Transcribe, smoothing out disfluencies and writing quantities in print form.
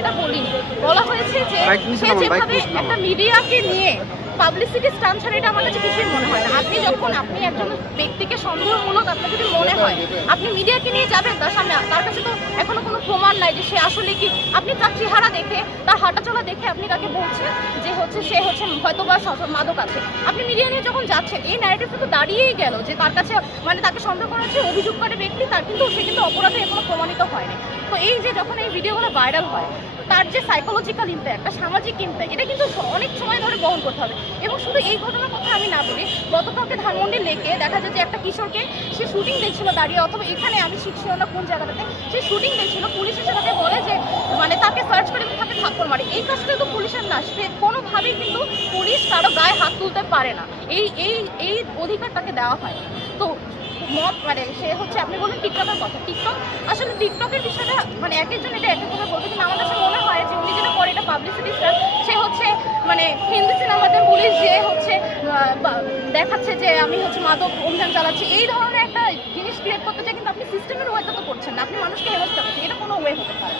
এটা বলিনি, বলা হয়েছে যে সে যেভাবে একটা মিডিয়াকে নিয়ে পাবলিসিটি স্টান্ট ছাড়া এটা আমার কাছে কিছুই মনে হয় না। আপনি একজন ব্যক্তিকে সন্দেহমূলক আপনার যদি মনে হয়, আপনি মিডিয়াকে নিয়ে যাবেন তার সামনে। তার কাছে তো এখনো কোনো প্রমাণ নাই যে সে আসলে কি, আপনি তার চেহারা দেখে, তার হাঁটাচলা দেখে আপনি তাকে বলছেন যে সে হয়তো বা মাদক আছে। আপনি মিডিয়া নিয়ে যখন যাচ্ছেন, এই ন্যারেটিভটা তো দাঁড়িয়েই গেল যে তার কাছে মানে তাকে সন্দেহ করা হচ্ছে, অভিযোগকারী ব্যক্তি তার সে কিন্তু অপরাধে এখনো প্রমাণিত হয়নি। তো এই যে যখন এই ভিডিওগুলো ভাইরাল হয়, তার যে সাইকোলজিক্যাল ইম্প্যাক্ট, একটা সামাজিক ইম্প্যাক্ট, এটা কিন্তু অনেক সময় ধরে বহন করতে হবে। এবং শুধু এই ঘটনার কথা আমি না বলি, গতকালকে ধানমন্ডি লেকে দেখা যায় যে একটা কিশোরকে সে শুটিং দেখছিল দাঁড়িয়ে, অথবা এখানে আমি শিখছিল না কোন জায়গাটাতে, সে শুটিং দেখছিল, পুলিশ এসে তাকে বলে যে মানে তাকে সার্চ করে তাকে থাপ্পড় মারে। এই কাজটা তো পুলিশের না, সে কোনোভাবেই কিন্তু পুলিশ কারো গায়ে হাত তুলতে পারে না, এই অধিকার তাকে দেওয়া হয়। তো মানে সে আপনি বলেন টিকটকের কথা, আসলে টিকটকের বিষয়টা মানে এক একজন এটা এক এক ভাবে বলতে, কিন্তু আমার কাছে মনে হয় যে উনি যেটা করে এটা পাবলিসিটি স্টান্ট। সে মানে হিন্দি সিনেমাতে পুলিশ যে দেখাচ্ছে যে আমি মাদক অভিযান চালাচ্ছি, এই ধরনের একটা জিনিস ক্রিয়েট করতে চাই, কিন্তু আপনি সিস্টেমের ওয়েতে তো করছেন না, আপনি মানুষকে হেনস্থা করছেন, এটা কোনো ওয়ে হতে পারে।